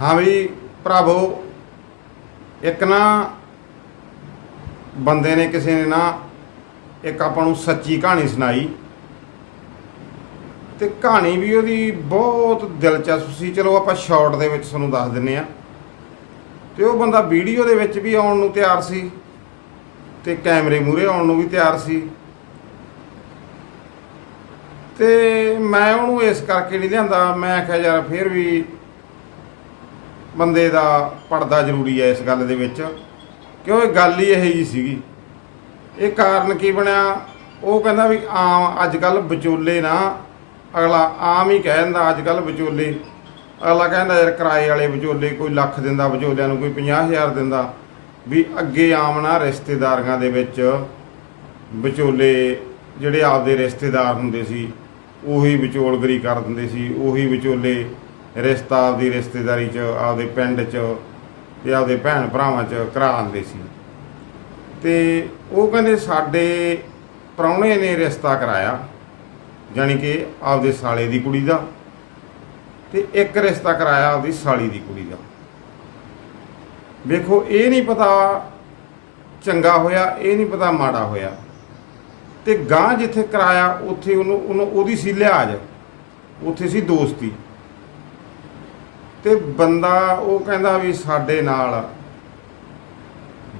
ਹਾਂ ਵੀ ਭਰਾਵੋ, ਇੱਕ ਨਾ ਬੰਦੇ ਨੇ ਕਿਸੇ ਨੇ ਨਾ ਇੱਕ ਆਪਾਂ ਨੂੰ ਸੱਚੀ ਕਹਾਣੀ ਸੁਣਾਈ ਤੇ ਕਹਾਣੀ ਵੀ ਉਹਦੀ ਬਹੁਤ ਦਿਲਚਸਪ ਸੀ। ਚਲੋ ਆਪਾਂ ਸ਼ਾਰਟ ਦੇ ਵਿੱਚ ਤੁਹਾਨੂੰ ਦੱਸ ਦਿੰਨੇ ਆ। ਤੇ ਉਹ ਬੰਦਾ ਵੀਡੀਓ ਦੇ ਵਿੱਚ ਵੀ ਆਉਣ ਨੂੰ ਤਿਆਰ ਸੀ ਤੇ ਕੈਮਰੇ ਮੂਹਰੇ ਆਉਣ ਨੂੰ ਵੀ ਤਿਆਰ ਸੀ। ਤੇ ਮੈਂ ਉਹਨੂੰ ਇਸ ਕਰਕੇ ਨਹੀਂ ਲਿਆਂਦਾ। ਮੈਂ ਆਖਿਆ ਯਾਰ ਫਿਰ ਵੀ ਬੰਦੇ ਦਾ ਪਰਦਾ ਜ਼ਰੂਰੀ ਹੈ ਇਸ ਗੱਲ ਦੇ ਵਿੱਚ, ਕਿਉਂ ਇਹ ਗੱਲ ਹੀ ਇਹ ਜੀ ਸੀਗੀ। ਇਹ ਕਾਰਨ ਕੀ ਬਣਿਆ? ਉਹ ਕਹਿੰਦਾ ਵੀ ਆਮ ਅੱਜ ਕੱਲ ਵਿਚੋਲੇ ਨਾ, ਅਗਲਾ ਆਮ ਹੀ ਕਹਿ ਦਿੰਦਾ ਅੱਜ ਕੱਲ ਵਿਚੋਲੇ। ਅਗਲਾ ਕਹਿੰਦਾ ਯਾਰ ਕਿਰਾਏ ਵਾਲੇ ਵਿਚੋਲੇ ਕੋਈ ਲੱਖ ਦਿੰਦਾ, ਵਿਚੋਲਿਆਂ ਨੂੰ ਕੋਈ 50000 ਦਿੰਦਾ। ਵੀ ਅੱਗੇ ਆਮ ਨਾ ਰਿਸ਼ਤੇਦਾਰੀਆਂ ਦੇ ਵਿੱਚ ਵਿਚੋਲੇ ਜਿਹੜੇ ਆਪਦੇ ਰਿਸ਼ਤੇਦਾਰ ਹੁੰਦੇ ਸੀ, ਉਹੀ ਵਿਚੋਲਗਰੀ ਕਰ ਦਿੰਦੇ ਸੀ, ਉਹੀ ਵਿਚੋਲੇ ਰਿਸ਼ਤਾ ਆਪਦੀ ਰਿਸ਼ਤੇਦਾਰੀ 'ਚ, ਆਪਦੇ ਪਿੰਡ 'ਚ ਤੇ ਆਪਦੇ ਭੈਣ ਭਰਾਵਾਂ 'ਚ ਕਰਾ ਦਿੰਦੇ ਸੀ। ਤੇ ਉਹ ਕਹਿੰਦੇ ਸਾਡੇ ਪ੍ਰਾਹੁਣੇ ਨੇ ਰਿਸ਼ਤਾ ਕਰਾਇਆ, ਜਾਣੀ ਕਿ ਆਪਦੇ ਸਾਲੇ ਦੀ ਕੁੜੀ ਦਾ ਤੇ ਇੱਕ ਰਿਸ਼ਤਾ ਕਰਾਇਆ ਆਪਦੀ ਸਾਲੀ ਦੀ ਕੁੜੀ ਦਾ। ਵੇਖੋ, ਇਹ ਨਹੀਂ ਪਤਾ ਚੰਗਾ ਹੋਇਆ, ਇਹ ਨਹੀਂ ਪਤਾ ਮਾੜਾ ਹੋਇਆ। ਤੇ ਗਾਂ ਜਿੱਥੇ ਕਰਾਇਆ, ਉੱਥੇ ਉਹਨੂੰ ਉਹਨੂੰ, ਉਹਦੀ ਸੀ ਲਿਹਾਜ਼ ਉੱਥੇ ਸੀ ਦੋਸਤੀ। ਤੇ ਬੰਦਾ ਉਹ ਕਹਿੰਦਾ ਵੀ ਸਾਡੇ ਨਾਲ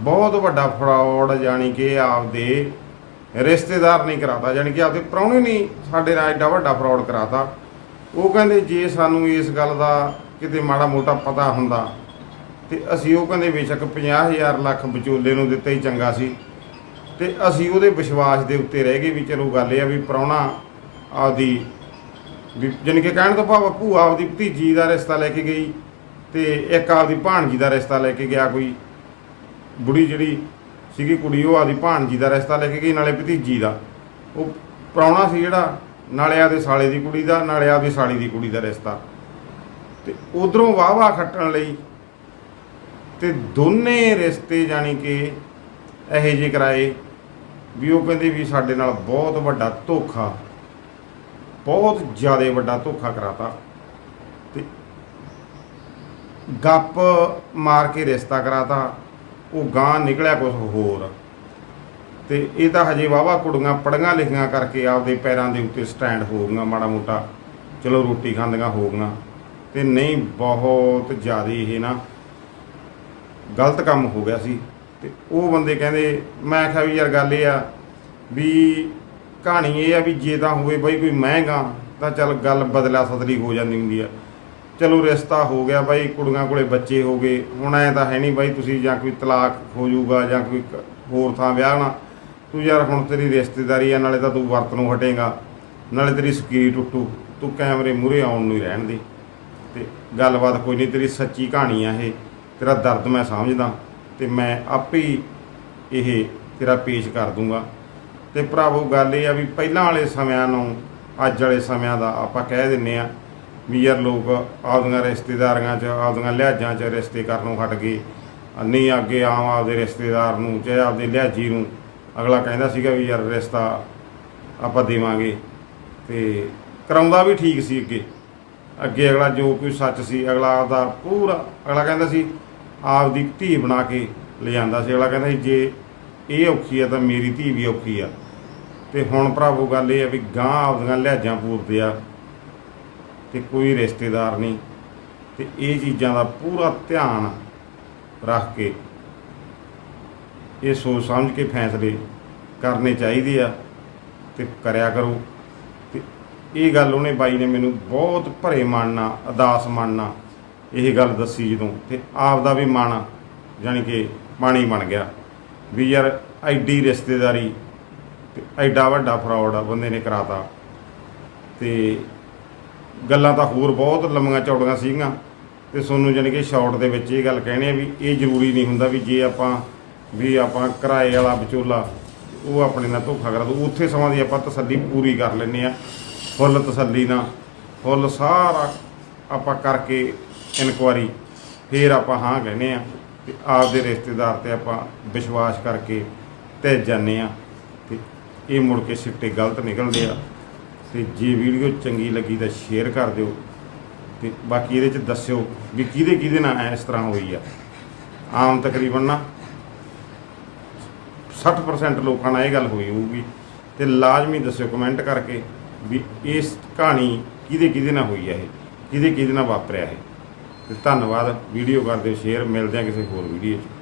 ਬਹੁਤ ਵੱਡਾ ਫਰਾਡ ਜਾਣੀ ਕਿ ਆਪਦੇ ਰਿਸ਼ਤੇਦਾਰ ਨਹੀਂ ਕਰਾਤਾ, ਜਾਣੀ ਕਿ ਆਪਦੇ ਪ੍ਰਾਹੁਣੇ ਨਹੀਂ, ਸਾਡੇ ਨਾਲ ਐਡਾ ਵੱਡਾ ਫਰਾਡ ਕਰਾਤਾ। ਉਹ ਕਹਿੰਦੇ ਜੇ ਸਾਨੂੰ ਇਸ ਗੱਲ ਦਾ ਕਿਤੇ ਮਾੜਾ ਮੋਟਾ ਪਤਾ ਹੁੰਦਾ, ਤੇ ਅਸੀਂ ਉਹ ਕਹਿੰਦੇ ਬੇਸ਼ੱਕ 50000 ਲੱਖ ਵਿਚੋਲੇ ਨੂੰ ਦਿੱਤਾ ਹੀ ਚੰਗਾ ਸੀ। ਤੇ ਅਸੀਂ ਉਹਦੇ ਵਿਸ਼ਵਾਸ ਦੇ ਉੱਤੇ ਰਹਿ ਗਏ ਵੀ ਚਲੋ ਗੱਲ ਇਹ ਆ ਵੀ ਪ੍ਰਾਹੁਣਾ ਆਪਦੀ ਵੀ ਜਾਣੀ ਕਿ ਕਹਿਣ ਤੋਂ ਭਾਵ ਭੂਆ ਆਪਦੀ ਭਤੀਜੀ ਦਾ ਰਿਸ਼ਤਾ ਲੈ ਕੇ ਗਈ ਤੇ ਇੱਕ ਆਪਦੀ ਭਾਣਜੀ ਦਾ ਰਿਸ਼ਤਾ ਲੈ ਕੇ ਗਿਆ ਕੋਈ। ਬੁੜੀ ਜਿਹੜੀ ਸੀਗੀ ਕੁੜੀ, ਉਹ ਆਪਦੀ ਭਾਣਜੀ ਦਾ ਰਿਸ਼ਤਾ ਲੈ ਕੇ ਗਈ, ਨਾਲੇ ਭਤੀਜੀ ਦਾ। ਉਹ ਪ੍ਰਾਹੁਣਾ ਸੀ ਜਿਹੜਾ, ਨਾਲੇ ਆਪਦੇ ਸਾਲੇ ਦੀ ਕੁੜੀ ਦਾ, ਨਾਲੇ ਆਪਦੀ ਸਾਲੀ ਦੀ ਕੁੜੀ ਦਾ ਰਿਸ਼ਤਾ। ਤੇ ਉਧਰੋਂ ਵਾਹ-ਵਾਹ ਖੱਟਣ ਲਈ ਤੇ ਦੋਨੇ ਰਿਸ਼ਤੇ ਜਾਣੀ ਕਿ ਇਹੋ ਜਿਹੇ ਕਰਾਏ ਵੀ ਉਹ ਕਹਿੰਦੇ ਵੀ ਸਾਡੇ ਨਾਲ ਬਹੁਤ ਵੱਡਾ ਧੋਖਾ ਬਹੁਤ ਜ਼ਿਆਦਾ ਵੱਡਾ ਧੋਖਾ ਕਰਾਤਾ। ਤੇ ਗੱਪ ਮਾਰ ਕੇ ਰਿਸ਼ਤਾ ਕਰਾਤਾ। ਉਹ ਗਾਂ ਨਿਕਲਿਆ ਕੁਝ ਹੋਰ। ਤੇ ਇਹ ਤਾਂ ਹਜੇ ਵਾਵਾ ਕੁੜੀਆਂ ਪੜੀਆਂ ਲਿਖੀਆਂ ਕਰਕੇ ਆਪਦੇ ਪੈਰਾਂ ਦੇ ਉੱਤੇ ਸਟੈਂਡ ਹੋ ਗਈਆਂ ਮਾੜਾ ਮੋਟਾ। ਚਲੋ ਰੋਟੀ ਖਾਂਦੀਆਂ ਹੋ ਗਈਆਂ। ਤੇ ਨਹੀਂ, ਬਹੁਤ ਜ਼ਿਆਦਾ ਇਹ ਨਾ ਗਲਤ ਕੰਮ ਹੋ ਗਿਆ ਸੀ। ਤੇ ਉਹ ਬੰਦੇ ਕਹਿੰਦੇ, ਮੈਂ ਆਖਿਆ ਵੀ ਯਾਰ ਗੱਲ ਇਹ ਆ ਵੀ ਕਹਾਣੀ ਇਹ ਆ ਵੀ ਜੇ ਤਾਂ ਹੋਵੇ ਬਾਈ ਕੋਈ ਮਹਿੰਗਾ, ਤਾਂ ਚੱਲ ਗੱਲ ਬਦਲਾ ਸਦਲੀ ਹੋ ਜਾਂਦੀ ਹੁੰਦੀ ਆ। ਚਲੋ ਰਿਸ਼ਤਾ ਹੋ ਗਿਆ ਬਾਈ, ਕੁੜੀਆਂ ਕੋਲੇ ਬੱਚੇ ਹੋ ਗਏ। ਹੁਣ ਐ ਤਾਂ ਹੈ ਨਹੀਂ ਬਾਈ ਤੁਸੀਂ ਜਾਂ ਕੋਈ ਤਲਾਕ ਹੋ ਜਾਊਗਾ ਜਾਂ ਕੋਈ ਹੋਰ ਥਾਂ ਵਿਆਹਣਾ ਤੂੰ ਯਾਰ ਹੁਣ ਤੇਰੀ ਰਿਸ਼ਤੇਦਾਰੀ ਆ, ਨਾਲੇ ਤਾਂ ਤੂੰ ਵਰਤ ਨੂੰ ਹਟੇਗਾ। ਨਾਲੇ ਤੇਰੀ ਸਕੀਰ ਟੁੱਟੂ। ਤੂੰ ਕੈਮਰੇ ਮੂਹਰੇ ਆਉਣ ਨੂੰ ਹੀ ਰਹਿਣ ਦੇ। ਤੇ ਗੱਲਬਾਤ ਕੋਈ ਨਹੀਂ, ਤੇਰੀ ਸੱਚੀ ਕਹਾਣੀ ਆ ਇਹ। ਤੇਰਾ ਦਰਦ ਮੈਂ ਸਮਝਦਾ ਤੇ ਮੈਂ ਆਪੇ ਇਹ ਤੇਰਾ ਪੇਸ਼ ਕਰ ਦੂੰਗਾ। ਤੇ ਭਰਾਵੋ, ਗੱਲ ਇਹ ਆ ਵੀ ਪਹਿਲਾਂ ਵਾਲੇ ਸਮਿਆਂ ਨੂੰ, ਅੱਜ ਵਾਲੇ ਸਮਿਆਂ ਦਾ ਆਪਾਂ ਕਹਿ ਦਿੰਨੇ ਆ ਵੀ ਯਾਰ ਲੋਕ ਆਪਦੀਆਂ ਰਿਸ਼ਤੇਦਾਰੀਆਂ 'ਚ, ਆਪਦੀਆਂ ਲਿਹਾਜ਼ਾਂ 'ਚ ਰਿਸ਼ਤੇ ਕਰਨੋਂ ਹਟ ਗਏ। ਨਹੀਂ, ਅੱਗੇ ਆਮ ਆਪਦੇ ਰਿਸ਼ਤੇਦਾਰ ਨੂੰ ਚਾਹੇ ਆਪਦੇ ਲਿਹਾਜੀ ਨੂੰ ਅਗਲਾ ਕਹਿੰਦਾ ਸੀਗਾ ਵੀ ਯਾਰ ਰਿਸ਼ਤਾ ਆਪਾਂ ਦੇਵਾਂਗੇ ਤੇ ਕਰਾਉਂਦਾ ਵੀ ਠੀਕ ਸੀ ਅੱਗੇ। ਅੱਗੇ ਅਗਲਾ ਜੋ ਕੋਈ ਸੱਚ ਸੀ, ਅਗਲਾ ਆਪਦਾ ਪੂਰਾ, ਅਗਲਾ ਕਹਿੰਦਾ ਸੀ, ਆਪਦੀ ਧੀ ਬਣਾ ਕੇ ਲਿਆਂਦਾ ਸੀ। ਅਗਲਾ ਕਹਿੰਦਾ ਸੀ, ਜੇ ਇਹ ਔਖੀ ਆ ਤਾਂ ਮੇਰੀ ਧੀ ਵੀ ਔਖੀ ਆ। ਤੇ ਹੁਣ ਭਰਾਵੋ ਗੱਲ ਇਹ ਆ ਵੀ ਗਾਂ ਆਪਦੀਆਂ ਲਿਹਾਜ਼ਾਂ ਪੂਰਦੇ ਆ ਤੇ ਕੋਈ ਰਿਸ਼ਤੇਦਾਰ ਨਹੀਂ। ਤੇ ਇਹ ਚੀਜ਼ਾਂ ਦਾ ਪੂਰਾ ਧਿਆਨ ਰੱਖ ਕੇ ਇਹ ਸੋਚ ਸਮਝ ਕੇ ਫੈਸਲੇ ਕਰਨੇ ਚਾਹੀਦੇ ਆ ਤੇ ਕਰਿਆ ਕਰੋ। ਤੇ ਇਹ ਗੱਲ ਉਹਨੇ ਬਾਈ ਨੇ ਮੈਨੂੰ ਬਹੁਤ ਭਰੇ ਮਨ ਨਾਲ ਅਦਾਸ ਮਨ ਨਾਲ ਇਹ ਗੱਲ ਦੱਸੀ ਜਦੋਂ ਤੇ ਆਪ ਦਾ ਵੀ ਮਨ ਜਾਣੀ ਕਿ ਪਾਣੀ ਬਣ ਗਿਆ। ਵੀ ਯਾਰ ਐਡੀ ਰਿਸ਼ਤੇਦਾਰੀ ਤੇ ਐਡਾ ਵੱਡਾ ਫਰਾਡ ਬੰਦੇ ਨੇ ਕਰਾਤਾ। ਤੇ ਗੱਲਾਂ ਤਾਂ ਹੋਰ ਬਹੁਤ ਲੰਮੀਆਂ ਚੌੜੀਆਂ ਸੀਗੀਆਂ। ਤੇ ਸੋਨੂੰ ਜਾਣੀ ਕਿ ਸ਼ਾਰਟ ਦੇ ਵਿੱਚ ਇਹ ਗੱਲ ਕਹਿਣੀ ਆ ਵੀ ਇਹ ਜ਼ਰੂਰੀ ਨਹੀਂ ਹੁੰਦਾ ਵੀ ਜੇ ਆਪਾਂ, ਵੀ ਆਪਾਂ ਕਿਰਾਏ ਵਾਲਾ ਵਿਚੋਲਾ ਉਹ ਆਪਣੇ ਨਾਲ ਧੋਖਾ ਕਰਾ ਦੋ ਉੱਥੇ ਸਮਾਂ ਦੀ ਆਪਾਂ ਤਸੱਲੀ ਪੂਰੀ ਕਰ ਲੈਂਦੇ ਆ ਫੁੱਲ ਤਸੱਲੀ ਨਾਲ, ਫੁੱਲ ਸਾਰਾ ਆਪਾਂ ਕਰਕੇ ਇਨਕੁਆਰੀ ਫੇਰ ਆਪਾਂ ਹਾਂ ਕਹਿੰਦੇ ਆ ਤੇ ਆਪਦੇ ਰਿਸ਼ਤੇਦਾਰ ਤੇ ਆਪਾਂ ਵਿਸ਼ਵਾਸ ਕਰਕੇ ਤੇ ਜਾਂਦੇ ਆ ਤੇ ਇਹ ਮੁੜ ਕੇ ਸਿੱਟੇ ਗਲਤ ਨਿਕਲਦੇ ਆ ਤੇ ਜੇ ਵੀਡੀਓ ਚੰਗੀ ਲੱਗੀ ਤਾਂ ਸ਼ੇਅਰ ਕਰ ਦਿਓ ਤੇ ਬਾਕੀ ਇਹਦੇ ਚ ਦੱਸਿਓ ਵੀ ਕਿਹਦੇ ਕਿਹਦੇ ਨਾਲ ਇਸ ਤਰ੍ਹਾਂ ਹੋਈ ਆ। ਆਮ ਤਕਰੀਬਨ ਨਾ 60% ਲੋਕਾਂ ਨਾਲ ਇਹ ਗੱਲ ਹੋਈ ਹੋਊਗੀ ਤੇ ਲਾਜ਼ਮੀ ਦੱਸਿਓ ਕਮੈਂਟ ਕਰਕੇ ਵੀ ਇਸ ਕਹਾਣੀ ਕਿਹਦੇ ਕਿਹਦੇ ਨਾਲ ਹੋਈ ਆ ਇਹ, ਕਿਹਦੇ ਕਿਹਦੇ ਨਾਲ ਵਾਪਰਿਆ ਇਹ। ਤੇ ਧੰਨਵਾਦ ਵੀਡੀਓ ਕਰ ਦਿਓ ਸ਼ੇਅਰ ਮਿਲਦੇ ਆ ਕਿਸੇ ਹੋਰ ਵੀਡੀਓ 'ਚ।